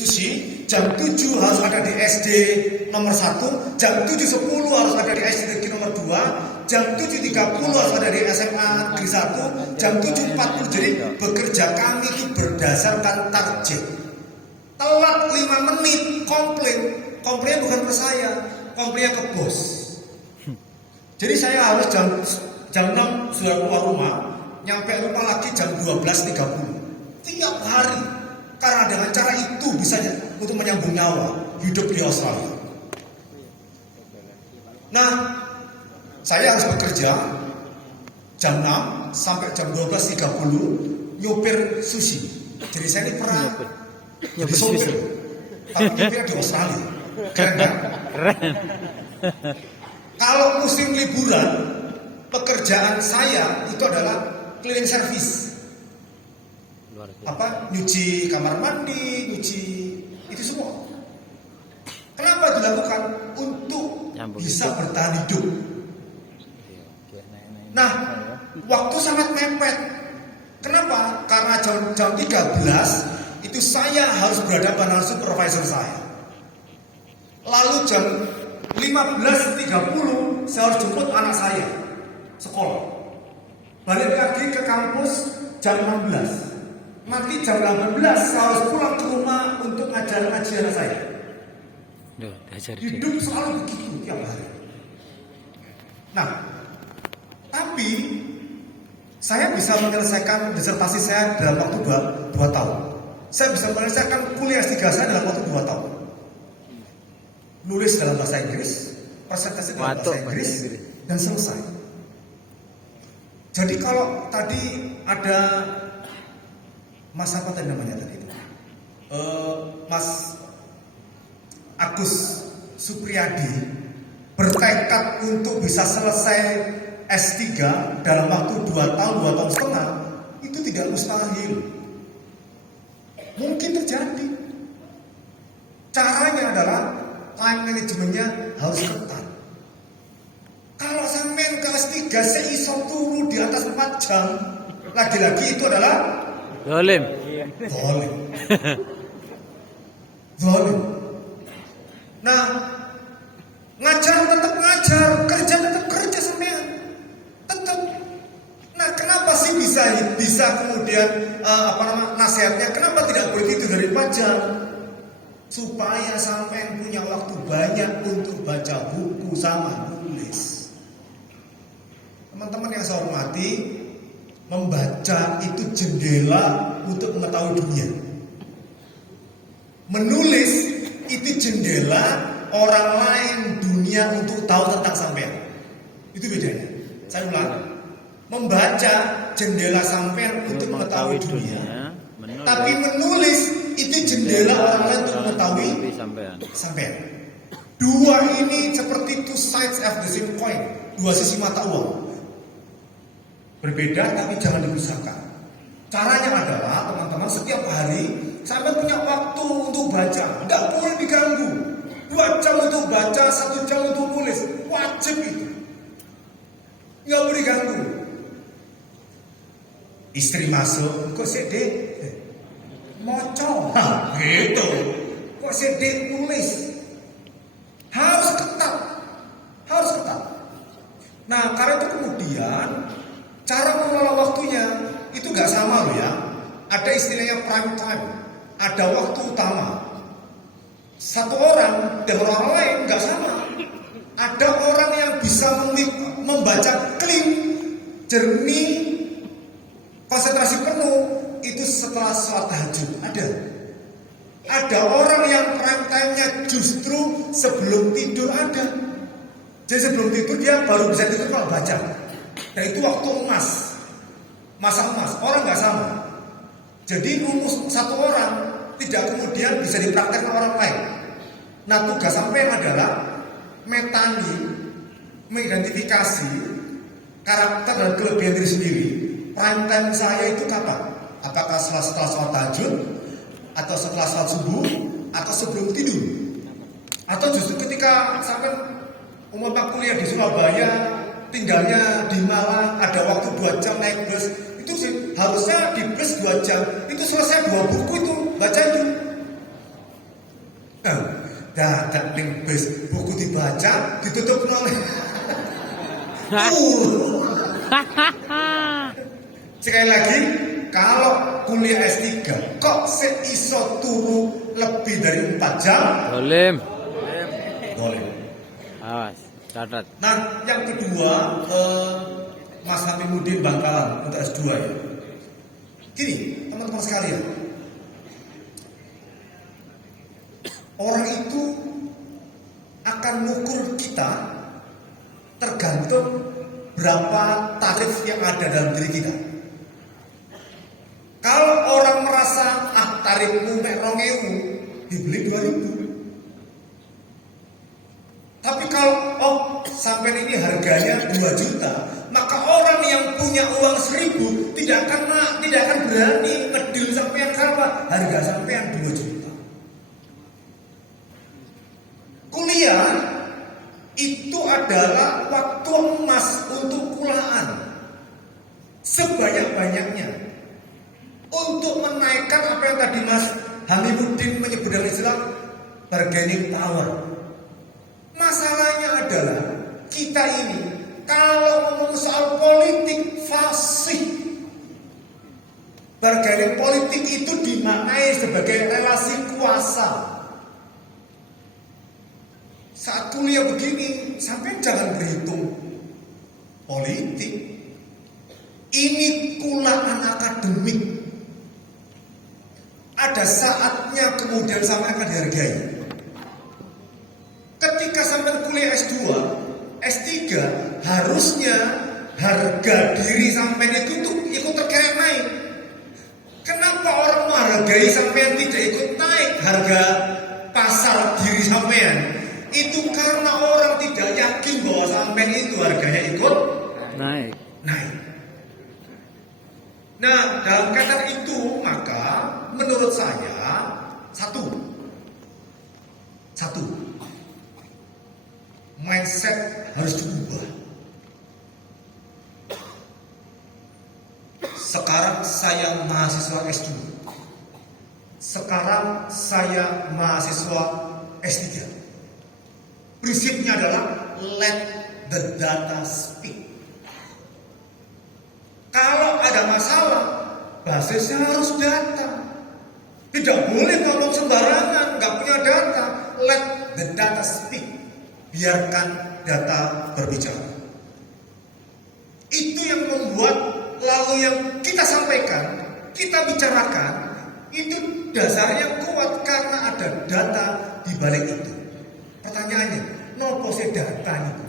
sushi, jam 7 harus ada di SD nomor 1, jam 7.10 harus ada di SD negeri nomor 2, jam 7.30 harus ada di SMA negeri 1, jam 7.40. Jadi bekerja kami itu berdasarkan target. Telat 5 menit, komplain bukan ke saya, komplainnya ke bos. Jadi saya harus jam 6 sudah keluar rumah, nyampe rumah lagi jam 12.30 tiap hari. Karena dengan cara itu bisa untuk menyambung nyawa hidup di Australia. Nah, saya harus bekerja jam 6 sampai jam 12.30 nyopir sushi. Jadi saya ini pernah jadi sopir, tapi nyopir di Australia. Keren kan? Keren. Kalau musim liburan, pekerjaan saya itu adalah cleaning service. Nyuci kamar mandi, nyuci itu semua. Kenapa dilakukan? Untuk bisa bertahan hidup. Nah, waktu sangat mepet. Kenapa? Karena jam 13 itu saya harus berhadapan dengan supervisor saya. Lalu jam 15.30 saya harus jemput anak saya sekolah. Balik lagi ke kampus jam 16. Nanti jam 18 saya harus pulang ke rumah untuk ngajar anak saya. Hidup selalu begitu tiap hari. Nah, tapi saya bisa menyelesaikan disertasi saya dalam waktu 2 tahun. Saya bisa menyelesaikan kuliah S3 saya dalam waktu 2 tahun. Nulis dalam bahasa Inggris, presentasi dalam bahasa Inggris, dan selesai. Jadi kalau tadi ada Mas apa tadi namanya tadi itu? Mas Agus Supriyadi bertekad untuk bisa selesai S3 dalam waktu 2 tahun, 2 tahun setengah, itu tidak mustahil. Mungkin terjadi. Caranya adalah time manajemennya harus ketat. Kalau sampai ke S3 saya iso turu di atas 4 jam, lagi-lagi itu adalah Zalim. Nah, ngajar tetap ngajar, kerja tetap kerja sampean. Tetap. Nah, kenapa sih bisa kemudian nasihatnya kenapa tidak boleh tidur dari 4 jam? Supaya sampean punya waktu banyak untuk baca buku sama nulis. Teman-teman yang saya hormati, membaca itu jendela untuk mengetahui dunia. Menulis itu jendela orang lain dunia untuk tahu tentang sampean. Itu bedanya. Saya ulang. Membaca jendela sampean untuk mengetahui dunia. Tapi menulis itu jendela orang lain untuk mengetahui sampean. Dua ini seperti two sides of the same coin. Dua sisi mata uang. Berbeda tapi jangan dipisahkan. Caranya adalah teman-teman setiap hari sampai punya waktu untuk baca, tidak boleh diganggu. 2 jam untuk baca, 1 jam untuk nulis, wajib itu. Nggak boleh diganggu. Istri masuk, kok sedih? Moco, gitu. Kok sedih nulis? Harus ketat. Nah, karena itu kemudian cara mengelola waktunya itu gak sama loh ya. Ada istilahnya prime time, ada waktu utama. Satu orang dengan orang lain gak sama. Ada orang yang bisa membaca clean, jernih, konsentrasi penuh itu setelah sholat tahajud. Ada orang yang prime time-nya justru sebelum tidur ada. Jadi sebelum tidur dia baru bisa tidur kalau baca. Dan itu waktu emas, masa emas. Orang nggak sama. Jadi rumus satu orang tidak kemudian bisa dipraktekkan orang lain. Nah, tugas sampai adalah mengidentifikasi karakter dan kelebihan diri sendiri. Prime time saya itu kapan? Apakah setelah sholat tahajud, atau setelah sholat subuh, atau sebelum tidur, atau justru ketika sampai kuliah di Surabaya, tinggalnya di Malang, ada waktu 2 jam naik bus, itu sih harusnya di bus 2 jam, itu selesai 2 buku itu, baca itu. Dadak ning bis buku dibaca ditutup oleh sekali lagi, kalau kuliah S3 kok seiso turu lebih dari 4 jam? Dolim. Boleh. Awas, catat. Nah, yang kedua, Mas Hamimuddin Bangkalan untuk S2 ya. Gini, teman-teman sekalian, orang itu akan mengukur kita tergantung berapa tarif yang ada dalam diri kita. Kalau orang merasa tarifmu mek 2.000, dibeli 2.000. Tapi kalau sampai ini harganya 2 juta, maka orang yang punya uang 1.000 tidak akan berani ngedil sampean sama harga sampean 2 juta. Kuliah itu adalah waktu emas untuk kulaan sebanyak-banyaknya untuk menaikkan apa yang tadi Mas Hamimuddin menyebut dalam istilah bargaining power. Masalahnya adalah kita ini kalau ngomong soal politik fasih. Bargaining politik itu dimaknai sebagai relasi kuasa. Saat kuliah begini, sampai jangan berhitung politik. Ini kulaan akademik. Ada saatnya kemudian sampai akan dihargai. Ketika sampai kuliah S2, S3, harusnya harga diri sampai itu ikut terkerek naik. Kenapa orang menghargai sampean tidak ikut naik harga pasar diri sampean? Itu karena orang tidak yakin bahwa sampean itu harganya ikut naik. Nah, dalam kaitan itu maka menurut saya satu mindset harus diubah. Sekarang saya mahasiswa S2. Sekarang saya mahasiswa S3. Prinsipnya adalah let the data speak. Kalau ada masalah, basisnya harus data. Tidak boleh ngomong sembarangan, nggak punya data. Let the data speak. Biarkan data berbicara. Itu yang membuat lalu yang kita sampaikan, kita bicarakan, itu dasarnya kuat karena ada data di balik itu. Pertanyaannya, nopo se data itu?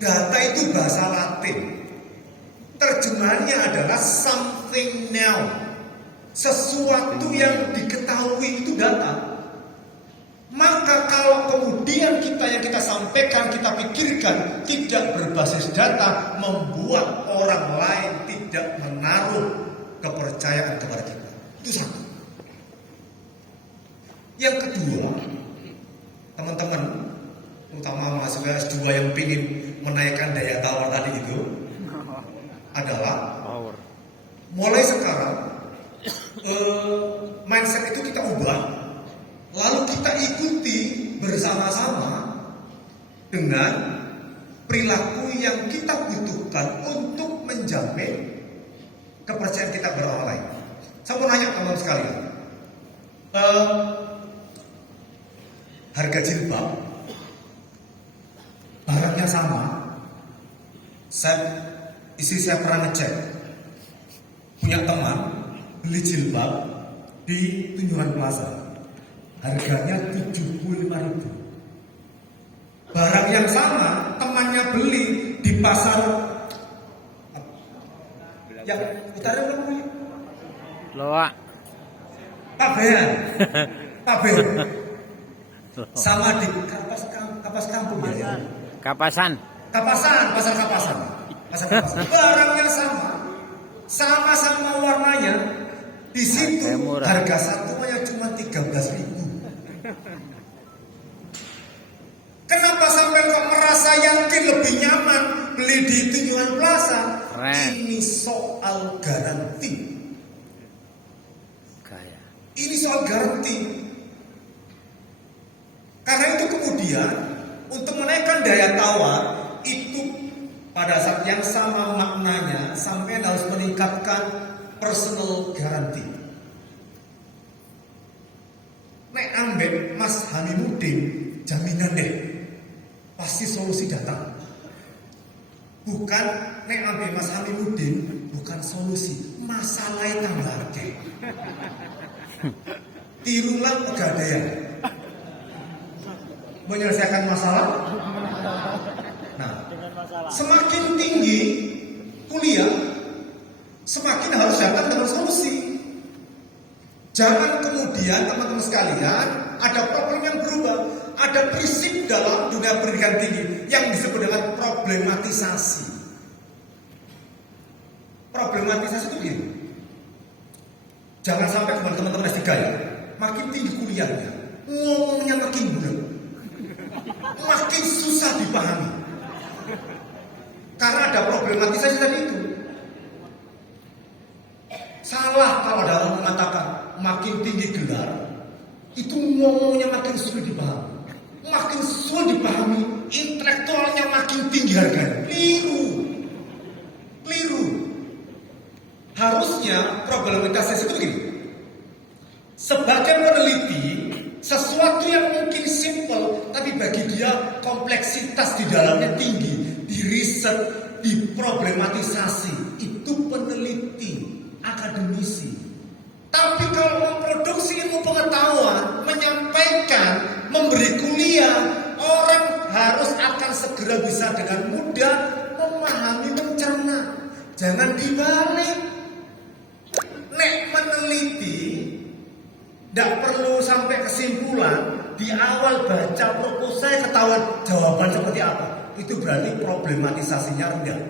Data itu bahasa Latin. Terjemahannya adalah something now. Sesuatu yang diketahui itu data. Maka kalau kemudian yang kita sampaikan, kita pikirkan tidak berbasis data, membuat orang lain tidak menaruh kepercayaan kepada kita. Itu satu. Yang kedua, teman-teman, terutama mahasiswa S2 yang ingin menaikkan daya tawar tadi itu, adalah mulai sekarang mindset itu kita ubah. Lalu kita ikuti bersama-sama dengan perilaku yang kita butuhkan untuk menjamin kepercayaan kita kepada orang lain. Saya mau nanya teman-teman sekalian, harga jilbab barangnya sama. Istri saya pernah ngecek, punya teman beli jilbab di Tunjungan Plaza. Harganya 75.000. Barang yang sama temannya beli di pasar yang utara namanya Loak. Pabean. Sama di Kapas Kampung ya. Kapasan. Pasar Kapasan. Barangnya sama warnanya. Di situ harga satunya cuma 13.000. Kenapa sampai kok merasa yakin lebih nyaman beli di Tunjungan Plaza? Ini soal garansi. Ini soal garansi. kemudian untuk menaikkan daya tawar itu pada saat yang sama maknanya sampai harus meningkatkan personal guarantee. Nek ambek Mas Hamimudin jaminan deh pasti solusi datang. Bukan nek ambek Mas Hamimudin bukan solusi, masalahnya tambah akeh. Tirulah pegadaian menyelesaikan masalah. Nah, semakin tinggi kuliah, semakin harus datang dengan solusi. Jangan kemudian teman-teman sekalian ada problem yang berubah. Ada prinsip dalam dunia pendidikan tinggi yang disebut dengan problematisasi. Problematisasi itu gini. Jangan sampai teman-teman S3 ya, makin tinggi kuliahnya, ngomongnya makin bulat, makin susah dipahami. Karena ada problematisasi tadi itu. Salah kalau ada orang mengatakan makin tinggi gelar, itu ngomongnya makin sulit dipahami. Makin sulit dipahami, intelektualnya makin tinggi harganya. Keliru. Harusnya problematisasi itu begini. Sebagai peneliti, sesuatu yang mungkin simple, tapi bagi dia kompleksitas di dalamnya tinggi, di riset, di problematisasi, itu peneliti, akademisi. Tapi kalau memproduksi ilmu pengetahuan, menyampaikan, memberi kuliah, orang harus akan segera bisa dengan mudah memahami, mencerna. Jangan dibalik. Nek meneliti, tidak perlu sampai kesimpulan. Di awal baca proposal ketahuan jawaban seperti apa. Itu berarti problematisasinya rendah.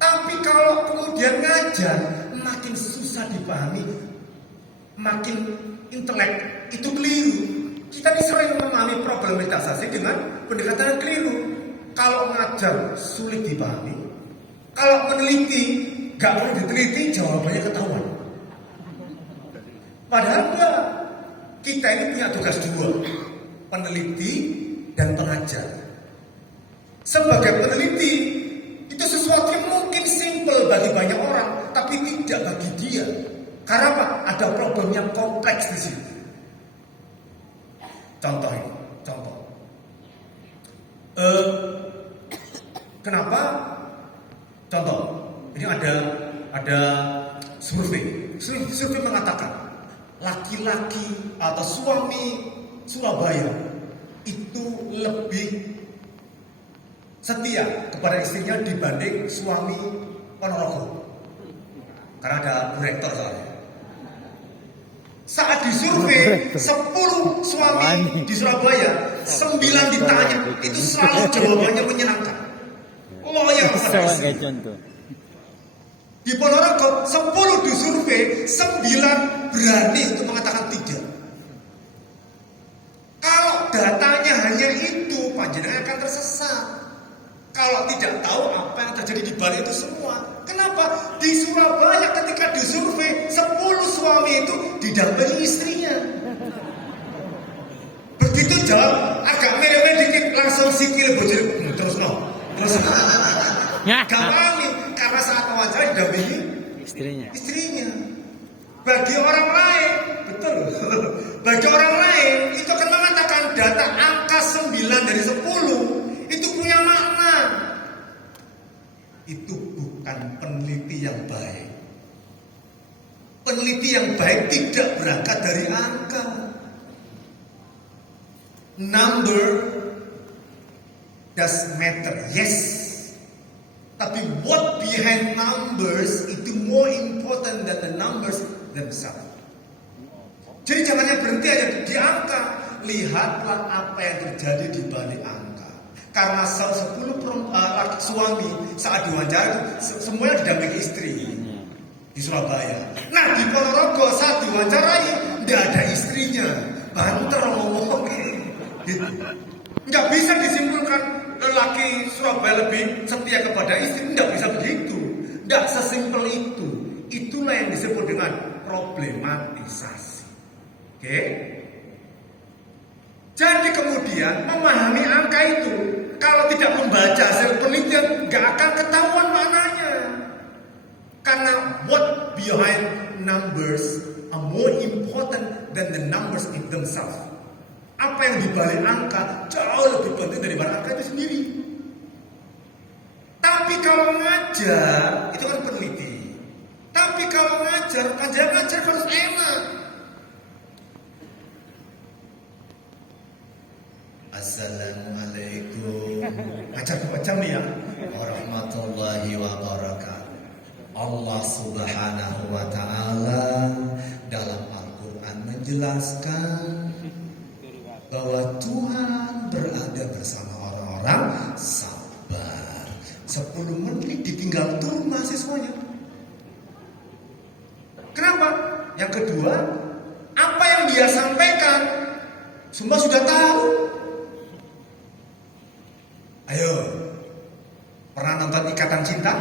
Tapi kalau kemudian ngajar, makin susah dipahami, makin intelek, itu keliru. Kita ini sering memahami problematisasi dengan pendekatan yang keliru. Kalau ngajar sulit dipahami, kalau meneliti gak perlu diteliti, jawabannya ketahuan. Padahal enggak. Kita ini punya tugas dua, peneliti dan pengajar. Sebagai peneliti, itu sesuatu yang mungkin simple bagi banyak orang, tapi tidak bagi dia. Karena apa? Ada problem yang kompleks di situ. Contoh. Kenapa? Contoh, ini ada survei mengatakan laki-laki atau suami Surabaya itu lebih setia kepada istrinya dibanding suami Ponorogo. Karena ada rektor soalnya. Saat disurvei 10 suami di Surabaya, 9 ditanya, itu selalu jawabannya menyenangkan. Loyal pada istri. Di Ponorogo 10 disurvei, 9 berani untuk mengatakan tidak. Kalau datanya hanya itu, panjenengan akan tersesat. Kalau tidak tahu apa yang terjadi di balik itu semua. Kenapa? Di Surabaya ketika disurvei 10 suami itu didampingi istrinya. Begitu jawab agak mele-mele dikit langsung sikil bojone terus gampang karena saat wawancara didampingi istrinya. Bagi orang lain, betul. Bagi orang lain itu akan mengatakan data angka 9 dari 10 itu punya makna. Itu bukan peneliti yang baik. Peneliti yang baik tidak berangkat dari angka. Number does matter, yes. Tapi what behind numbers itu more important than the numbers themselves. Jadi jangan hanya berhenti aja di angka. Lihatlah apa yang terjadi di balik angka. Karena 10 laki suami saat diwawancara semuanya didampingi istri di Surabaya. Nah di Ponorogo saat diwawancarai tidak ada istrinya, banter ngomongnya. Gitu. Nggak bisa disimpulkan lelaki Surabaya lebih setia kepada istri, nggak bisa begitu, nggak sesimpel itu. Itulah yang disebut dengan problematisasi. Oke? Jadi kemudian memahami angka itu, kalau tidak membaca hasil penelitian, nggak akan ketahuan maknanya. Karena what behind numbers are more important than the numbers in themselves. Apa yang dibalik angka jauh lebih penting daripada angka itu sendiri. Tapi kalau ngajar, itu kan peneliti. Tapi kalau ngajar, ngajar harus enak. Assalamualaikum. Ngajar macam nih ya. Warahmatullahi wabarakatuh. Allah Subhanahu wa taala dalam Al-Qur'an menjelaskan bahwa Tuhan berada bersama orang-orang sabar. 10 menit ditinggal turun mahasiswanya. Kenapa? Yang kedua, apa yang dia sampaikan semua sudah tahu. Ayo, pernah nonton Ikatan Cinta?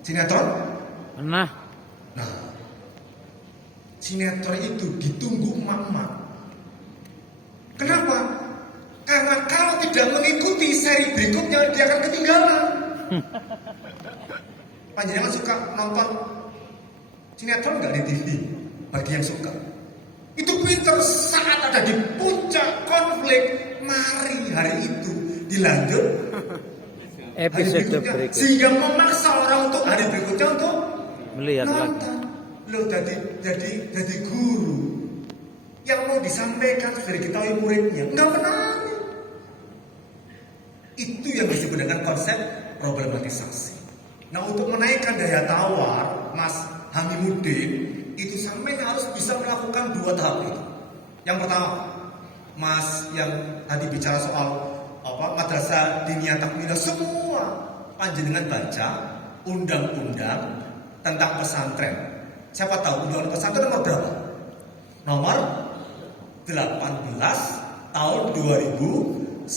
Sinetron? Pernah. Nah, sinetron itu ditunggu emak-emak. Kenapa? Karena kalau tidak mengikuti seri berikutnya, dia akan ketinggalan. Panjenengan suka nonton sinetron nggak di TV? Bagi yang suka, itu pinter saat ada di puncak konflik. Mari hari itu dilanjut Episode berikutnya. Sehingga memaksa orang untuk hari berikutnya untuk Melihat lagi. nonton. Lo jadi guru yang mau disampaikan sudah diketahui muridnya, nggak menarik. Itu yang disebut dengan konsep problematisasi. Nah, untuk menaikkan daya tawar Mas Hamimuddin, itu sampai harus bisa melakukan 2 tahap itu. Yang pertama, Mas yang tadi bicara soal madrasah diniyah takmilah, semua panjenengan baca undang-undang tentang pesantren. Siapa tahu undang-undang pesantren nomor berapa? Nomor 18 tahun 2019.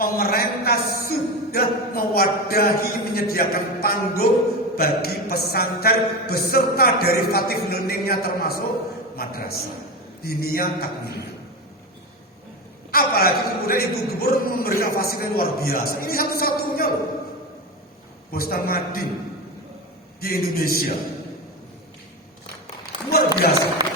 Pemerintah sudah mewadahi menyediakan panggung bagi pesantren beserta derivatif learningnya termasuk madrasah diniyah takmilah. Apalagi kemudian Ibu Gubernur memberikan fasilitas luar biasa. Ini satu-satunya loh Bostan Madin di Indonesia. Luar biasa.